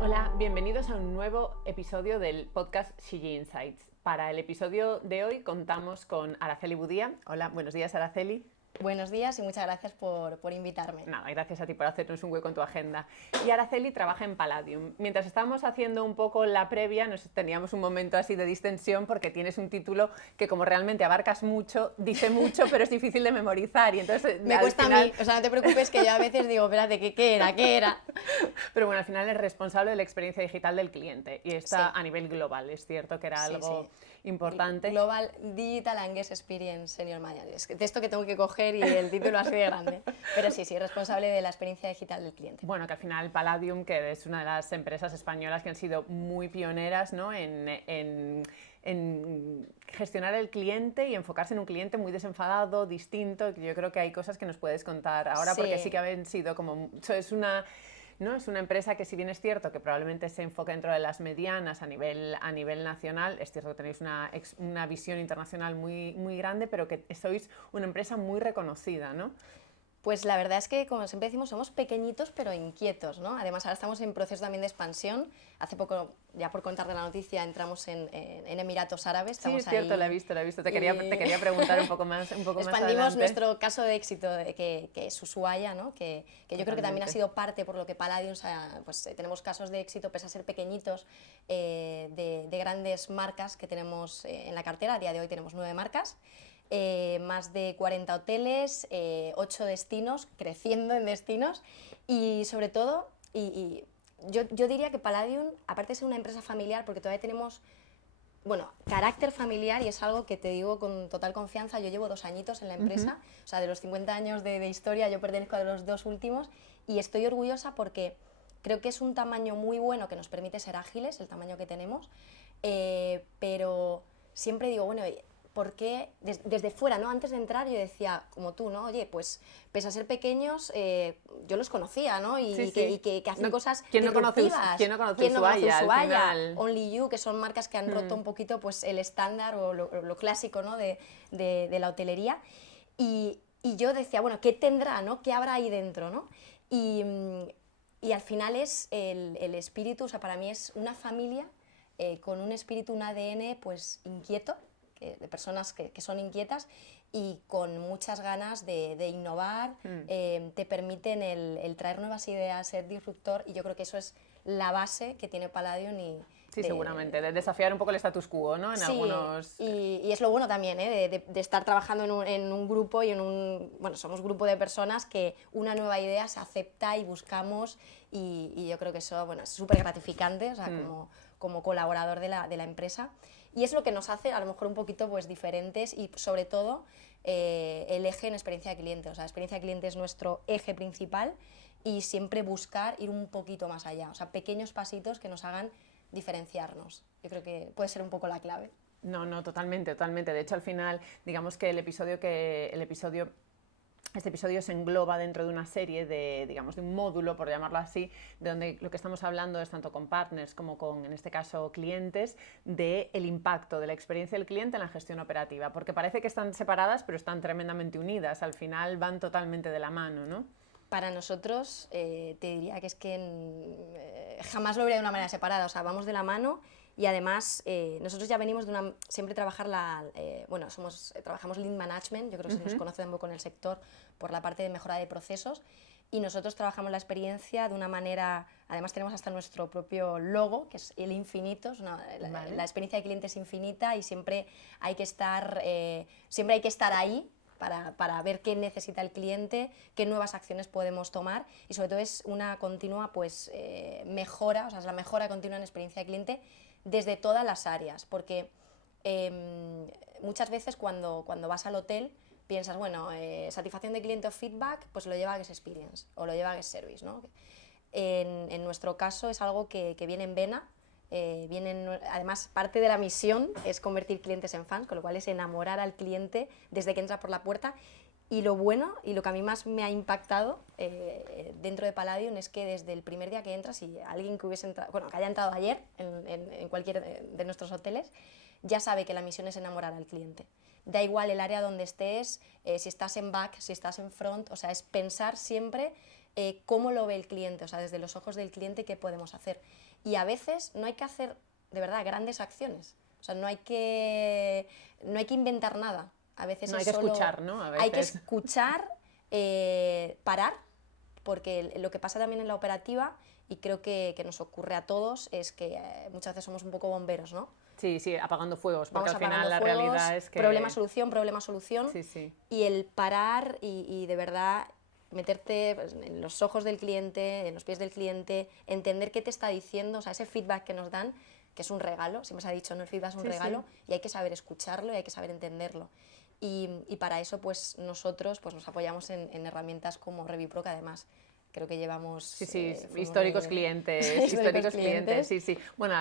Hola, bienvenidos a un nuevo episodio del podcast Shiji Insights. Para el episodio de hoy contamos con Araceli Budía. Hola, buenos días, Araceli. Buenos días y muchas gracias por invitarme. Nada, gracias a ti por hacernos un hueco en tu agenda. Y Araceli trabaja en Palladium. Mientras estábamos haciendo un poco la previa, nos teníamos un momento así de distensión porque tienes un título que, como realmente abarcas mucho, dice mucho, pero es difícil de memorizar. Y entonces, me cuesta final... a mí, o sea, no te preocupes que yo a veces digo, espérate, ¿qué era? Pero bueno, al final es responsable de la experiencia digital del cliente y está a nivel global. Es cierto que era algo importante. Global Digital and Guest Experience Senior Manager. Es de esto que tengo que coger y el título así de grande. Pero sí, responsable de la experiencia digital del cliente. Bueno, que al final Palladium, que es una de las empresas españolas que han sido muy pioneras, ¿no?, en gestionar el cliente y enfocarse en un cliente muy desenfadado, distinto. Yo creo que hay cosas que nos puedes contar ahora, porque sí que han sido como... Es una empresa que, si bien es cierto que probablemente se enfoca dentro de las medianas a nivel nacional, es cierto que tenéis una visión internacional muy grande, pero que sois una empresa muy reconocida, ¿no? Pues la verdad es que, como siempre decimos, somos pequeñitos pero inquietos, ¿no? Además, ahora estamos en proceso también de expansión. Hace poco, ya por contarte la noticia, entramos en Emiratos Árabes. Sí, es cierto, lo he visto. Te quería preguntar un poco más expandimos nuestro caso de éxito, que es Ushuaia, ¿no? Que yo creo que también ha sido parte por lo que Palladium, pues tenemos casos de éxito, pese a ser pequeñitos, de grandes marcas que tenemos en la cartera. A día de hoy tenemos 9 marcas. Más de 40 hoteles, 8 destinos, creciendo en destinos y sobre todo, yo diría que Palladium, aparte de ser una empresa familiar, porque todavía tenemos, bueno, carácter familiar, y es algo que te digo con total confianza. Yo llevo 2 añitos en la empresa, o sea, de los 50 años de historia yo pertenezco a los 2 últimos y estoy orgullosa porque creo que es un tamaño muy bueno que nos permite ser ágiles, el tamaño que tenemos, pero siempre digo, bueno, porque desde fuera, ¿no? Antes de entrar yo decía, como tú, ¿no? Oye, pues pese a ser pequeños, yo los conocía, ¿no? Y que hacen cosas disruptivas. ¿Quién no conoce Ushuaia? Only You, que son marcas que han roto un poquito pues, el estándar o lo clásico, ¿no? de la hotelería. Y yo decía, bueno, ¿qué tendrá, ¿no? ¿Qué habrá ahí dentro, ¿no? Y al final es el espíritu, o sea, para mí es una familia con un espíritu, un ADN pues inquieto, de personas que son inquietas y con muchas ganas de innovar. Te permiten el traer nuevas ideas, ser disruptor, y yo creo que eso es la base que tiene Palladium. Sí, seguramente, de desafiar un poco el status quo, ¿no? Y es lo bueno también, de estar trabajando en un grupo y bueno, somos un grupo de personas que una nueva idea se acepta y buscamos, y yo creo que eso, bueno, es súper gratificante, o sea, como colaborador de la empresa. Y es lo que nos hace a lo mejor un poquito pues, diferentes, y sobre todo el eje en experiencia de cliente. O sea, experiencia de cliente es nuestro eje principal, y siempre buscar ir un poquito más allá. O sea, pequeños pasitos que nos hagan diferenciarnos. Yo creo que puede ser un poco la clave. No, totalmente. De hecho, al final, digamos que este episodio se engloba dentro de una serie de un módulo, por llamarlo así, de donde lo que estamos hablando es, tanto con partners como con, en este caso, clientes, del impacto de la experiencia del cliente en la gestión operativa, porque parece que están separadas, pero están tremendamente unidas. Al final van totalmente de la mano, ¿no? Para nosotros, te diría que es que jamás lo vería de una manera separada. O sea, vamos de la mano. Y además, nosotros ya venimos de siempre trabajar trabajamos Lean Management. Yo creo que se nos conoce un poco en el sector por la parte de mejora de procesos, y nosotros trabajamos la experiencia de una manera, además tenemos hasta nuestro propio logo, que es el infinito. La experiencia de cliente es infinita, y siempre hay que estar ahí para ver qué necesita el cliente, qué nuevas acciones podemos tomar, y sobre todo es una continua mejora, o sea, es la mejora continua en experiencia de cliente desde todas las áreas, porque muchas veces cuando vas al hotel piensas, bueno, satisfacción de cliente o feedback, pues lo lleva a Guest Experience o lo lleva a Guest Service, ¿no? En nuestro caso es algo que viene en vena. Además, parte de la misión es convertir clientes en fans, con lo cual es enamorar al cliente desde que entra por la puerta. Y lo bueno, y lo que a mí más me ha impactado dentro de Palladium, es que desde el primer día que entras, y alguien que que haya entrado ayer en cualquier de nuestros hoteles, ya sabe que la misión es enamorar al cliente. Da igual el área donde estés, si estás en back, si estás en front, o sea, es pensar siempre cómo lo ve el cliente, o sea, desde los ojos del cliente, qué podemos hacer. Y a veces no hay que hacer, de verdad, grandes acciones. O sea, no hay que inventar nada. A veces no es hay que solo, escuchar, ¿no? A hay que veces. escuchar, parar, porque lo que pasa también en la operativa, y creo que nos ocurre a todos, es que muchas veces somos un poco bomberos, ¿no? Sí, sí, apagando fuegos, porque Vamos al final apagando la fuegos, realidad es que... problema-solución, problema-solución, Sí, sí. y el parar y de verdad meterte pues, en los ojos del cliente, en los pies del cliente, entender qué te está diciendo, o sea, ese feedback que nos dan, que es un regalo, siempre se ha dicho, ¿no? El feedback es un Sí, regalo, sí. y hay que saber escucharlo y hay que saber entenderlo. Y para eso pues nosotros pues, nos apoyamos en herramientas como ReviewPro, que además creo que llevamos... Sí, sí, fuimos históricos de- clientes, históricos clientes, sí, sí. Bueno,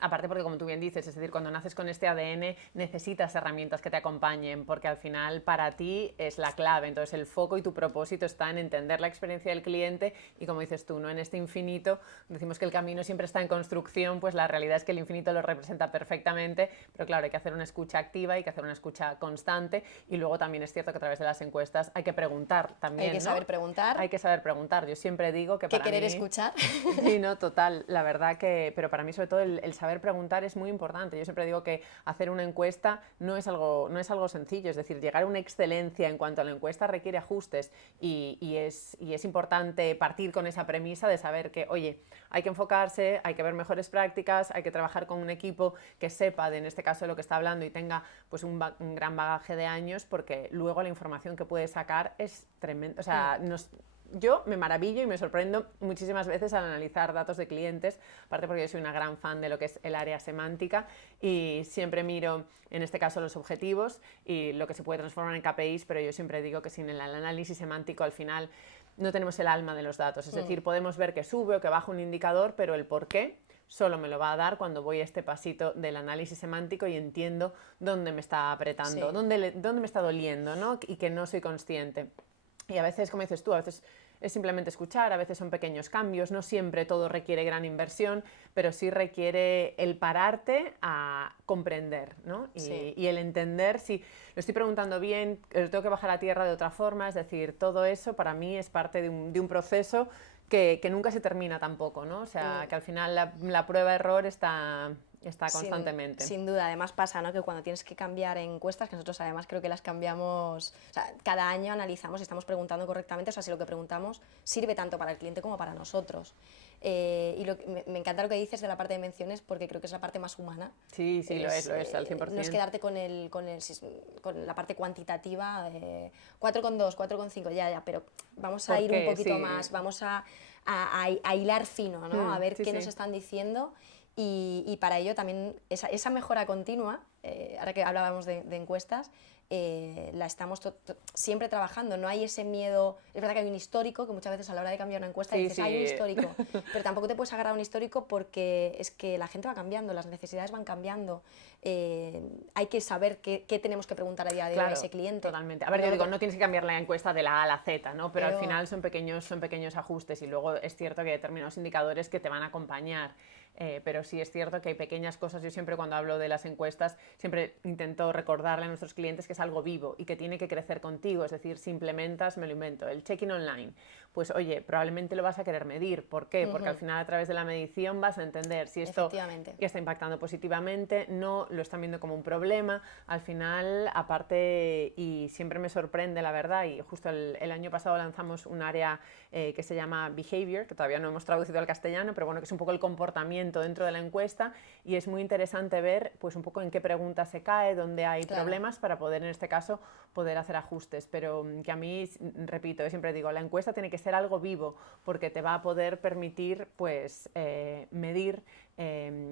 aparte porque como tú bien dices, es decir, cuando naces con este ADN necesitas herramientas que te acompañen, porque al final para ti es la clave, entonces el foco y tu propósito está en entender la experiencia del cliente y como dices tú, ¿no? En este infinito, decimos que el camino siempre está en construcción, pues la realidad es que el infinito lo representa perfectamente, pero claro, hay que hacer una escucha activa, hay que hacer una escucha constante y luego también es cierto que a través de las encuestas hay que preguntar también, Hay que ¿no? saber preguntar. Hay que saber preguntar. Yo siempre digo que Que para querer mí... escuchar. Sí, no, total, la verdad que... Pero para mí sobre todo el saber preguntar es muy importante. Yo siempre digo que hacer una encuesta no es algo sencillo, es decir, llegar a una excelencia en cuanto a la encuesta requiere ajustes y es importante partir con esa premisa de saber que, oye, hay que enfocarse, hay que ver mejores prácticas, hay que trabajar con un equipo que sepa de, en este caso, de lo que está hablando y tenga pues un gran bagaje de años, porque luego la información que puede sacar es tremenda. O sea, yo me maravillo y me sorprendo muchísimas veces al analizar datos de clientes, aparte porque yo soy una gran fan de lo que es el área semántica y siempre miro, en este caso, los objetivos y lo que se puede transformar en KPIs, pero yo siempre digo que sin el análisis semántico al final no tenemos el alma de los datos, es decir, podemos ver que sube o que baja un indicador, pero el por qué solo me lo va a dar cuando voy a este pasito del análisis semántico y entiendo dónde me está apretando, Sí. dónde me está doliendo, ¿no? Y que no soy consciente. Y a veces, como dices tú, a veces es simplemente escuchar, a veces son pequeños cambios, no siempre todo requiere gran inversión, pero sí requiere el pararte a comprender, ¿no? Sí. Y el entender si lo estoy preguntando bien, lo tengo que bajar a tierra de otra forma, es decir, todo eso para mí es parte de un proceso que nunca se termina tampoco, ¿no? O sea, que al final la prueba-error está constantemente. Sin duda, además pasa, ¿no? Que cuando tienes que cambiar encuestas, que nosotros además creo que las cambiamos, o sea, cada año analizamos y estamos preguntando correctamente, o sea, si lo que preguntamos sirve tanto para el cliente como para nosotros. Me encanta lo que dices de la parte de menciones porque creo que es la parte más humana. Sí, sí, lo es, al 100%. No es quedarte con la parte cuantitativa, 4,2, 4,5, ya, pero vamos a ir un poquito más, vamos a hilar fino, ¿no? A ver sí, qué sí. nos están diciendo. Y para ello también esa mejora continua, ahora que hablábamos de encuestas, la estamos siempre trabajando, no hay ese miedo, es verdad que hay un histórico, que muchas veces a la hora de cambiar una encuesta Sí, dices, sí. hay un histórico, pero tampoco te puedes agarrar a un histórico porque es que la gente va cambiando, las necesidades van cambiando, hay que saber qué tenemos que preguntar a día de hoy a ese cliente. Totalmente. A ver, yo digo, no tienes que cambiar la encuesta de la A a la Z, ¿no? Pero al final son pequeños ajustes y luego es cierto que hay determinados indicadores que te van a acompañar. Pero sí es cierto que hay pequeñas cosas. Yo siempre cuando hablo de las encuestas siempre intento recordarle a nuestros clientes que es algo vivo y que tiene que crecer contigo, es decir, si implementas, me lo invento, el check-in online, pues oye, probablemente lo vas a querer medir. ¿Por qué? Porque al final a través de la medición vas a entender si esto está impactando positivamente, no lo están viendo como un problema. Al final, aparte, y siempre me sorprende la verdad, y justo el año pasado lanzamos un área que se llama Behavior, que todavía no hemos traducido al castellano, pero bueno, que es un poco el comportamiento dentro de la encuesta y es muy interesante ver pues un poco en qué pregunta se cae, dónde hay problemas para poder en este caso poder hacer ajustes, pero que a mí, repito, yo siempre digo, la encuesta tiene que ser algo vivo porque te va a poder permitir pues medir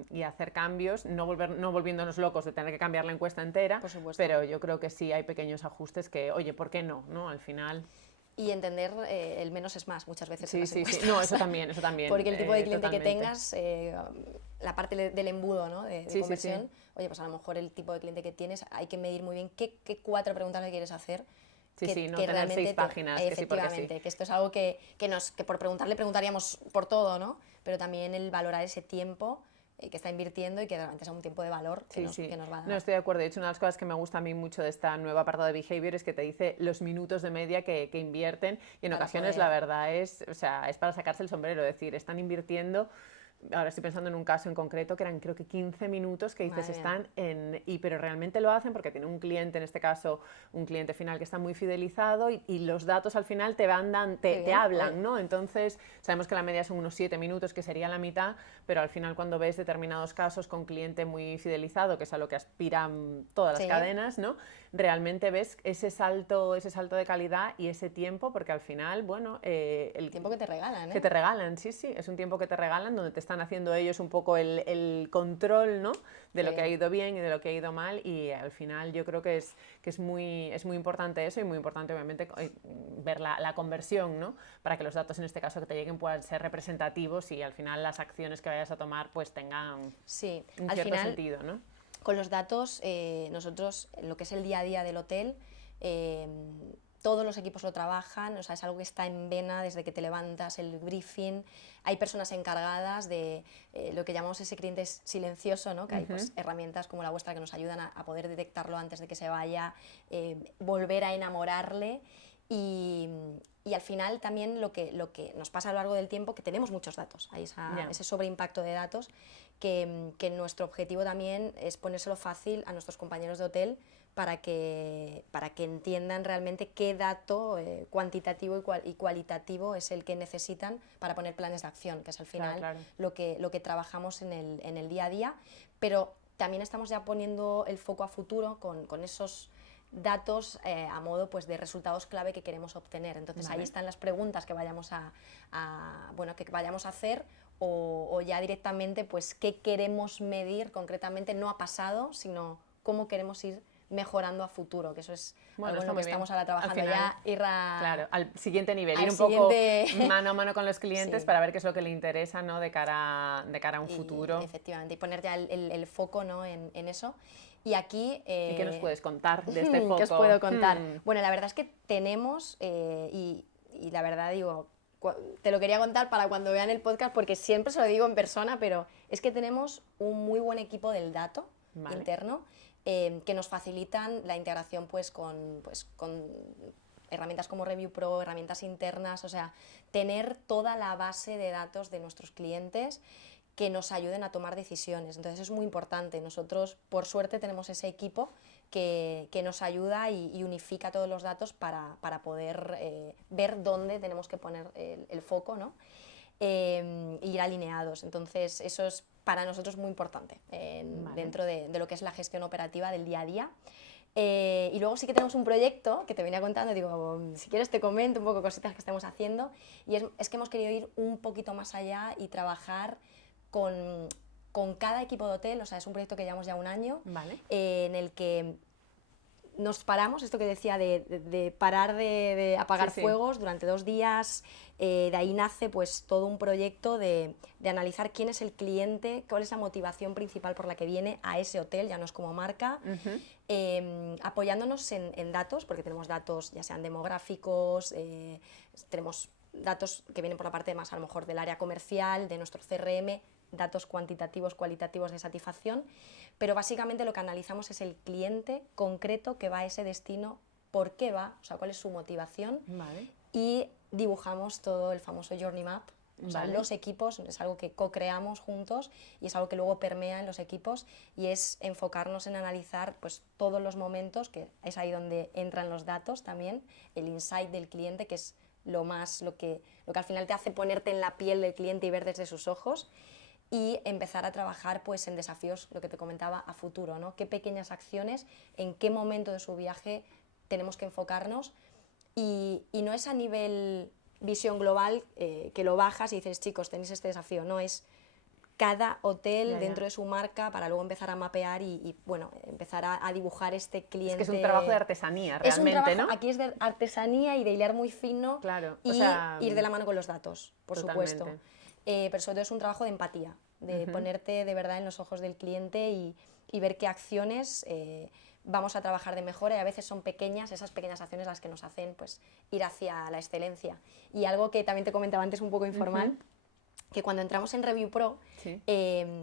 y hacer cambios, no volviéndonos locos de tener que cambiar la encuesta entera, pero yo creo que sí hay pequeños ajustes que, oye, ¿por qué no? ¿No? Al final... Y entender el menos es más muchas veces. Sí. No, eso también. Porque el tipo de cliente totalmente. que tengas, la parte del embudo, ¿no? de conversión, oye, pues a lo mejor el tipo de cliente que tienes hay que medir muy bien qué 4 preguntas le quieres hacer. No tener 6 páginas. Efectivamente, que esto es algo que por preguntarle preguntaríamos por todo, ¿no? Pero también el valorar ese tiempo que está invirtiendo y que realmente sea un tiempo de valor que, que nos va a dar. No, estoy de acuerdo. De hecho, una de las cosas que me gusta a mí mucho de esta nueva apartado de Behavior es que te dice los minutos de media que invierten y en ocasiones la verdad es, o sea, es para sacarse el sombrero, es decir, están invirtiendo. Ahora estoy pensando en un caso en concreto que eran creo que 15 minutos que dices están pero realmente lo hacen porque tienen un cliente, en este caso un cliente final que está muy fidelizado y los datos al final te hablan, ¿no? Entonces sabemos que la media son unos 7 minutos, que sería la mitad, pero al final cuando ves determinados casos con cliente muy fidelizado, que es a lo que aspiran todas las cadenas, ¿no? Realmente ves ese salto de calidad y ese tiempo, porque al final, bueno... el tiempo que te regalan, ¿eh? Que te regalan, sí, es un tiempo que te regalan donde te están haciendo ellos un poco el control, ¿no? De lo que ha ido bien y de lo que ha ido mal, y al final yo creo que es muy importante eso, y muy importante obviamente ver la conversión, ¿no? Para que los datos en este caso que te lleguen puedan ser representativos y al final las acciones que vayas a tomar pues tengan un cierto sentido, ¿no? Con los datos, nosotros, lo que es el día a día del hotel, todos los equipos lo trabajan, o sea, es algo que está en vena desde que te levantas, el briefing. Hay personas encargadas de lo que llamamos ese cliente silencioso, ¿no? Que hay pues, herramientas como la vuestra que nos ayudan a poder detectarlo antes de que se vaya, volver a enamorarle. Y al final también lo que nos pasa a lo largo del tiempo, que tenemos muchos datos, hay ese sobreimpacto de datos, que nuestro objetivo también es ponérselo fácil a nuestros compañeros de hotel para que entiendan realmente qué dato cuantitativo y cualitativo es el que necesitan para poner planes de acción, que es al final lo que trabajamos en el día a día, pero también estamos ya poniendo el foco a futuro con esos datos a modo pues, de resultados clave que queremos obtener. Entonces ahí están las preguntas que vayamos a hacer, o ya directamente pues, qué queremos medir concretamente, no a pasado, sino cómo queremos ir mejorando a futuro, que eso es algo en lo que estamos ahora trabajando final, claro, al siguiente nivel, ir un poco mano a mano con los clientes para ver qué es lo que le interesa, ¿no? de cara a un futuro. Efectivamente, y poner ya el foco, ¿no? en eso. Y aquí... ¿Y qué nos puedes contar de este foco? ¿Qué os puedo contar? Bueno, la verdad es que tenemos, y la verdad digo, te lo quería contar para cuando vean el podcast, porque siempre se lo digo en persona, pero es que tenemos un muy buen equipo del dato interno, que nos facilitan la integración pues, con herramientas como Review Pro, herramientas internas, o sea, tener toda la base de datos de nuestros clientes que nos ayuden a tomar decisiones. Entonces es muy importante. Nosotros, por suerte, tenemos ese equipo que nos ayuda y unifica todos los datos para poder ver dónde tenemos que poner el foco, ¿no? Ir alineados. Entonces eso es para nosotros muy importante dentro de lo que es la gestión operativa del día a día. Y luego sí que tenemos un proyecto que te venía contando, digo, si quieres te comento un poco cositas que estamos haciendo, y es que hemos querido ir un poquito más allá y trabajar con cada equipo de hotel. O sea, es un proyecto que llevamos ya un año, en el que nos paramos, esto que decía de parar de apagar fuegos durante 2 días. De ahí nace pues todo un proyecto de analizar quién es el cliente, cuál es la motivación principal por la que viene a ese hotel, ya no es como marca, apoyándonos en datos, porque tenemos datos ya sean demográficos, tenemos datos que vienen por la parte más a lo mejor del área comercial, de nuestro CRM, datos cuantitativos, cualitativos de satisfacción, pero básicamente lo que analizamos es el cliente concreto que va a ese destino, por qué va, o sea, cuál es su motivación, y dibujamos todo el famoso Journey Map. O sea, los equipos, es algo que co-creamos juntos y es algo que luego permea en los equipos, y es enfocarnos en analizar pues, todos los momentos, que es ahí donde entran los datos también, el insight del cliente, que es lo que al final te hace ponerte en la piel del cliente y ver desde sus ojos, y empezar a trabajar pues, en desafíos, lo que te comentaba, a futuro, ¿no? Qué pequeñas acciones, en qué momento de su viaje tenemos que enfocarnos, y no es a nivel visión global que lo bajas y dices, chicos, tenéis este desafío, no, es cada hotel dentro de su marca para luego empezar a mapear y bueno, empezar a dibujar este cliente. Es que es un trabajo de artesanía, realmente, es un trabajo, ¿no? Aquí es de artesanía y de hilar muy fino, y o sea, ir de la mano con los datos, por supuesto. Pero sobre todo es un trabajo de empatía, de ponerte de verdad en los ojos del cliente y ver qué acciones vamos a trabajar de mejora, y a veces son pequeñas, esas pequeñas acciones las que nos hacen pues, ir hacia la excelencia. Y algo que también te comentaba antes un poco informal, que cuando entramos en Review Pro, Sí.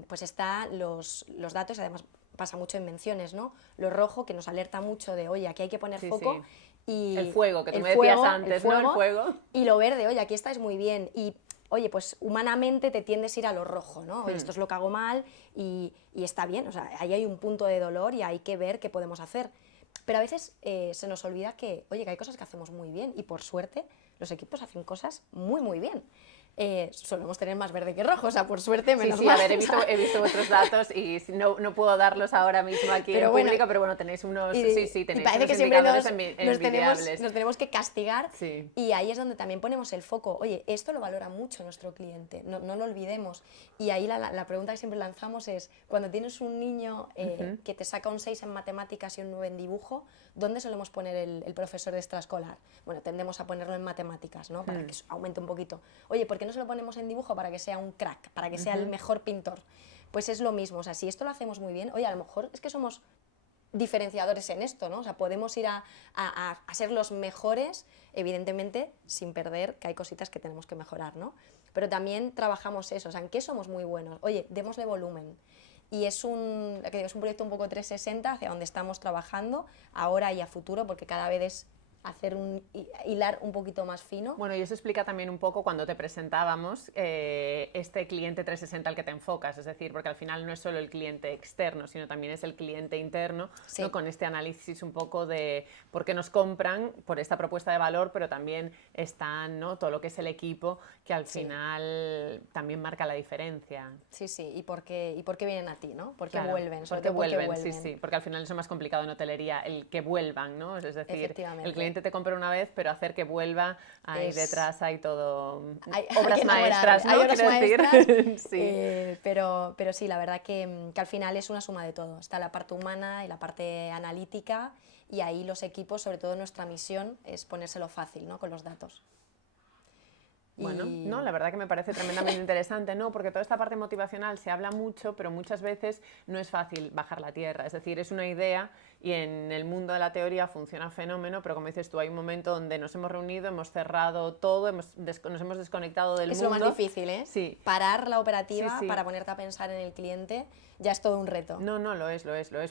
pues están los datos, además pasa mucho en menciones, ¿no? Lo rojo, que nos alerta mucho de, oye, aquí hay que poner Sí, foco. sí. Y El fuego, que tú el me decías fuego, antes, ¿no? El fuego. Y lo verde, oye, aquí estáis muy bien. Y, oye, pues humanamente te tiendes a ir a lo rojo, ¿no? Oye, esto es lo que hago mal y está bien, o sea, ahí hay un punto de dolor y hay que ver qué podemos hacer. Pero a veces se nos olvida que, oye, que hay cosas que hacemos muy bien y por suerte los equipos hacen cosas muy, muy bien. Solemos tener más verde que rojo, o sea, por suerte, menos Sí, mal. a ver, he visto otros datos y no puedo darlos ahora mismo aquí en público, pero bueno, tenéis unos, tenéis y parece que unos siempre indicadores nos envidiables. tenemos que castigar, Sí. y ahí es donde también ponemos el foco. Oye, esto lo valora mucho nuestro cliente, no lo olvidemos. Y ahí la pregunta que siempre lanzamos es, cuando tienes un niño que te saca un 6 en matemáticas y un 9 en dibujo, ¿dónde solemos poner el profesor de extraescolar? Bueno, tendemos a ponerlo en matemáticas, ¿no? Para que aumente un poquito. Oye, ¿por qué no se lo ponemos en dibujo para que sea un crack, para que sea el mejor pintor? Pues es lo mismo, o sea, si esto lo hacemos muy bien, oye, a lo mejor es que somos diferenciadores en esto, ¿no? O sea, podemos ir a ser los mejores, evidentemente, sin perder que hay cositas que tenemos que mejorar, ¿no? Pero también trabajamos eso, o sea, ¿en qué somos muy buenos? Oye, démosle volumen. Y es un proyecto un poco 360 hacia donde estamos trabajando ahora y a futuro, porque cada vez es hacer hilar un poquito más fino. Bueno, y eso explica también un poco cuando te presentábamos este cliente 360 al que te enfocas, es decir, porque al final no es solo el cliente externo, sino también es el cliente interno, Sí. ¿no? Con este análisis un poco de por qué nos compran, por esta propuesta de valor, pero también está, ¿no? Todo lo que es el equipo, que al final también marca la diferencia. Sí, sí, y por qué vienen a ti, ¿no? ¿Por qué Claro, vuelven? porque vuelven, sí, sí, porque al final eso es más complicado en hotelería, el que vuelvan, ¿no? Es decir, el cliente te compra una vez, pero hacer que vuelva, ahí detrás hay todo obras maestras, ¿no? Hay obras maestras, sí. Pero sí, la verdad que al final es una suma de todo. Está la parte humana y la parte analítica, y ahí los equipos, sobre todo nuestra misión, es ponérselo fácil, ¿no? Con los datos. Bueno, no, la verdad que me parece tremendamente interesante, ¿no? Porque toda esta parte motivacional se habla mucho, pero muchas veces no es fácil bajar la tierra. Es decir, es una idea y en el mundo de la teoría funciona fenómeno, pero como dices tú, hay un momento donde nos hemos reunido, hemos cerrado todo, nos hemos desconectado del mundo. Es lo más difícil, ¿eh? Sí. Parar la operativa para ponerte a pensar en el cliente ya es todo un reto. No, lo es,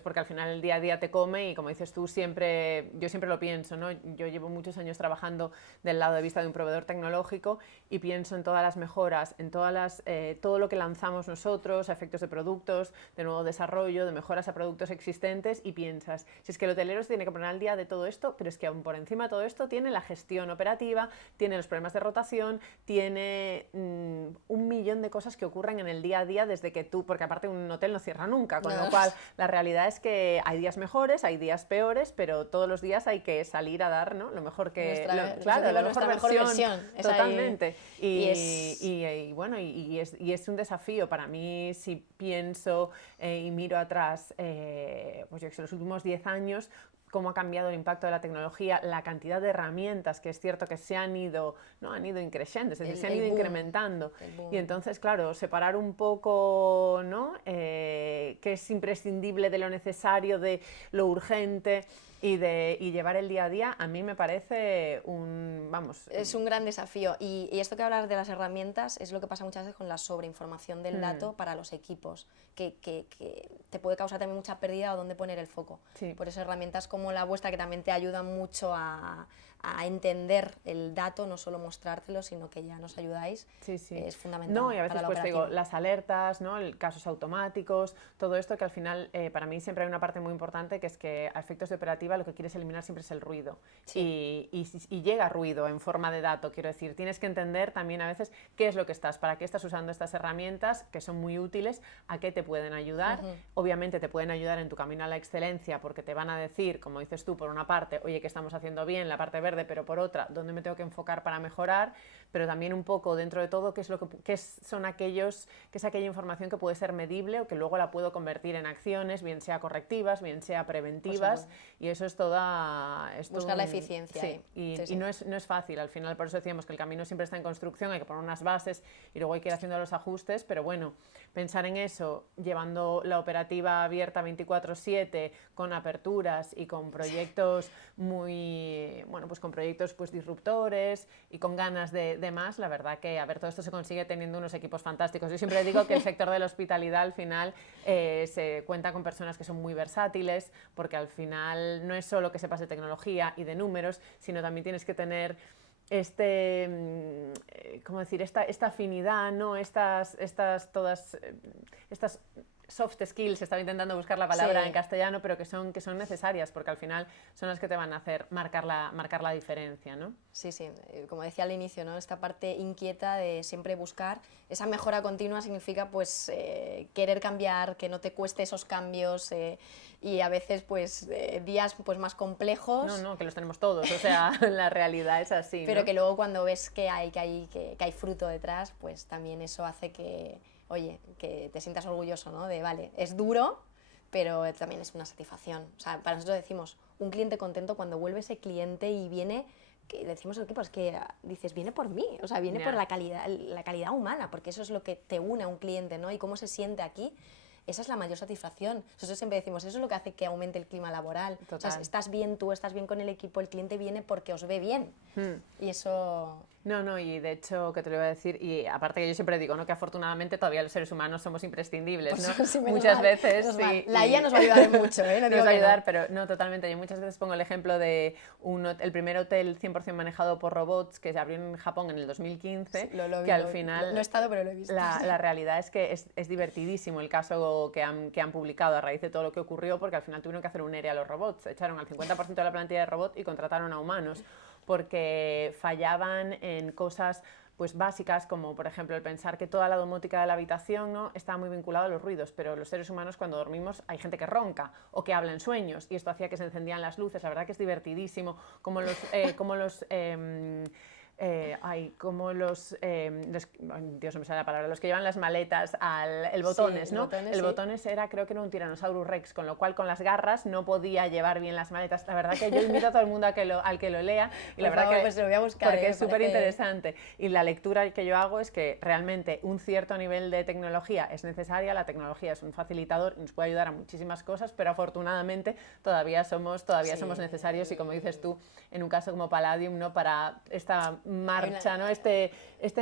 porque al final el día a día te come y como dices tú, yo siempre lo pienso, ¿no? Yo llevo muchos años trabajando del lado de vista de un proveedor tecnológico y pienso en todas las mejoras, en todo lo que lanzamos nosotros, a efectos de productos, de nuevo desarrollo, de mejoras a productos existentes, y piensas, si es que el hotelero se tiene que poner al día de todo esto, pero es que aún por encima de todo esto tiene la gestión operativa, tiene los problemas de rotación, tiene un millón de cosas que ocurren en el día a día desde que tú, porque aparte un hotel no cierra nunca, con lo cual la realidad es que hay días mejores, hay días peores, pero todos los días hay que salir a dar, ¿no? Lo mejor que... nuestra mejor versión. Totalmente. Y es un desafío para mí si pienso y miro atrás, pues yo que sé, los últimos 10 años, cómo ha cambiado el impacto de la tecnología, la cantidad de herramientas que es cierto que se han ido increciendo, es decir, se han ido incrementando. Y entonces, claro, separar un poco, ¿no? Qué es imprescindible de lo necesario, de lo urgente, y llevar el día a día, a mí me parece es un gran desafío. Y esto que hablas de las herramientas es lo que pasa muchas veces con la sobreinformación del dato para los equipos, que te puede causar también mucha pérdida o dónde poner el foco. Sí. Por eso herramientas como la vuestra, que también te ayudan mucho a entender el dato, no solo mostrártelo, sino que ya nos ayudáis, es fundamental. No, y a veces para la pues operativa. digo, las alertas, ¿no? Casos automáticos, todo esto que al final para mí siempre hay una parte muy importante, que es que a efectos de operativa lo que quieres eliminar siempre es el ruido. Sí. Y llega ruido en forma de dato, quiero decir, tienes que entender también a veces qué es lo que para qué estás usando estas herramientas, que son muy útiles, a qué te pueden ayudar. Obviamente te pueden ayudar en tu camino a la excelencia, porque te van a decir, como dices tú, por una parte, oye, que estamos haciendo bien la parte verde, pero por otra, ¿dónde me tengo que enfocar para mejorar? Pero también un poco dentro de todo, qué es aquella información que puede ser medible o que luego la puedo convertir en acciones, bien sea correctivas, bien sea preventivas, y eso es toda... Buscar la eficiencia. Sí, y no es fácil, al final por eso decíamos que el camino siempre está en construcción, hay que poner unas bases y luego hay que ir haciendo los ajustes, pero bueno, pensar en eso, llevando la operativa abierta 24/7, con aperturas y con proyectos muy pues con proyectos pues disruptores y con ganas de más, la verdad que, a ver, todo esto se consigue teniendo unos equipos fantásticos. Yo siempre digo que el sector de la hospitalidad al final se cuenta con personas que son muy versátiles, porque al final no es solo que sepas de tecnología y de números, sino también tienes que tener ¿cómo decir? Esta afinidad, ¿no? Estas soft skills, estaba intentando buscar la palabra en castellano, pero que son necesarias, porque al final son las que te van a hacer marcar la diferencia, ¿no? Sí, sí, como decía al inicio, ¿no? Esta parte inquieta de siempre buscar, esa mejora continua significa pues querer cambiar, que no te cueste esos cambios y a veces pues días pues más complejos. No, que los tenemos todos, o sea, la realidad es así, pero ¿no? que luego cuando ves que hay fruto detrás, pues también eso hace que, oye, que te sientas orgulloso, ¿no? De, vale, es duro, pero también es una satisfacción. O sea, para nosotros decimos, un cliente contento cuando vuelve ese cliente y viene, que decimos al equipo, es que dices, viene por mí, o sea, viene por la calidad humana, porque eso es lo que te une a un cliente, ¿no? Y cómo se siente aquí. Esa es la mayor satisfacción. Nosotros siempre decimos, eso es lo que hace que aumente el clima laboral. Total. O sea, estás bien tú, estás bien con el equipo, el cliente viene porque os ve bien. Y eso... No, y de hecho, que te lo iba a decir, y aparte que yo siempre digo, ¿no? Que afortunadamente todavía los seres humanos somos imprescindibles, pues ¿no? sí, muchas veces... Sí, la IA nos va a ayudar en mucho, ¿eh? No nos va a ayudar, no. pero no, totalmente. Yo muchas veces pongo el ejemplo de el primer hotel 100% manejado por robots que se abrió en Japón en el 2015, sí, lo vi, que al final... No he estado, pero lo he visto. La realidad es que es divertidísimo el caso que han publicado a raíz de todo lo que ocurrió, porque al final tuvieron que hacer un ERE a los robots. Echaron al 50% de la plantilla de robots y contrataron a humanos, porque fallaban en cosas pues básicas, como por ejemplo el pensar que toda la domótica de la habitación, ¿no? Está muy vinculada a los ruidos, pero los seres humanos cuando dormimos hay gente que ronca o que habla en sueños, y esto hacía que se encendían las luces. La verdad que es divertidísimo como los Dios, no me sale la palabra, los que llevan las maletas el botones, sí, ¿no? Botones, el sí. botones creo que era un Tyrannosaurus Rex, con lo cual con las garras no podía llevar bien las maletas. La verdad que yo invito a todo el mundo al que lo lea, y la verdad que pues lo voy a buscar, porque es súper interesante. Y la lectura que yo hago es que realmente un cierto nivel de tecnología es necesaria. La tecnología es un facilitador y nos puede ayudar a muchísimas cosas, pero afortunadamente todavía somos necesarios, y como dices tú, en un caso como Palladium, ¿no? Para esta marcha, ¿no? Este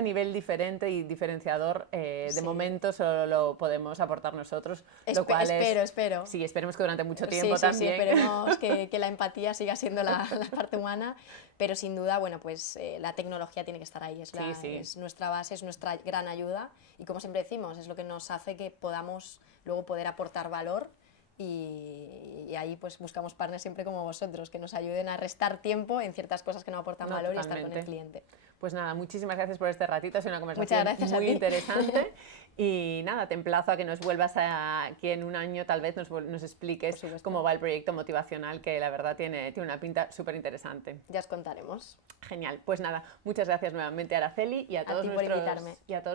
nivel diferente y diferenciador, de momento solo lo podemos aportar nosotros, lo cual espero. Sí, esperemos que durante mucho tiempo también. Sí, esperemos que la empatía siga siendo la parte humana, pero sin duda, bueno, pues la tecnología tiene que estar ahí, es nuestra base, es nuestra gran ayuda, y como siempre decimos, es lo que nos hace que podamos luego poder aportar valor. Y ahí pues buscamos partners siempre como vosotros, que nos ayuden a restar tiempo en ciertas cosas que no aportan valor, totalmente. y estar con el cliente. Pues nada, muchísimas gracias por este ratito, ha sido una conversación muy a ti. interesante, y nada, te emplazo a que nos vuelvas aquí en un año, tal vez nos expliques cómo va el proyecto motivacional, que la verdad tiene una pinta súper interesante. Ya os contaremos. Genial, pues nada, muchas gracias nuevamente, Araceli, y a todos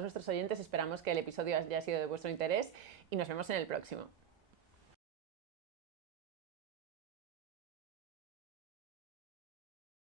nuestros oyentes. Esperamos que el episodio haya sido de vuestro interés, y nos vemos en el próximo.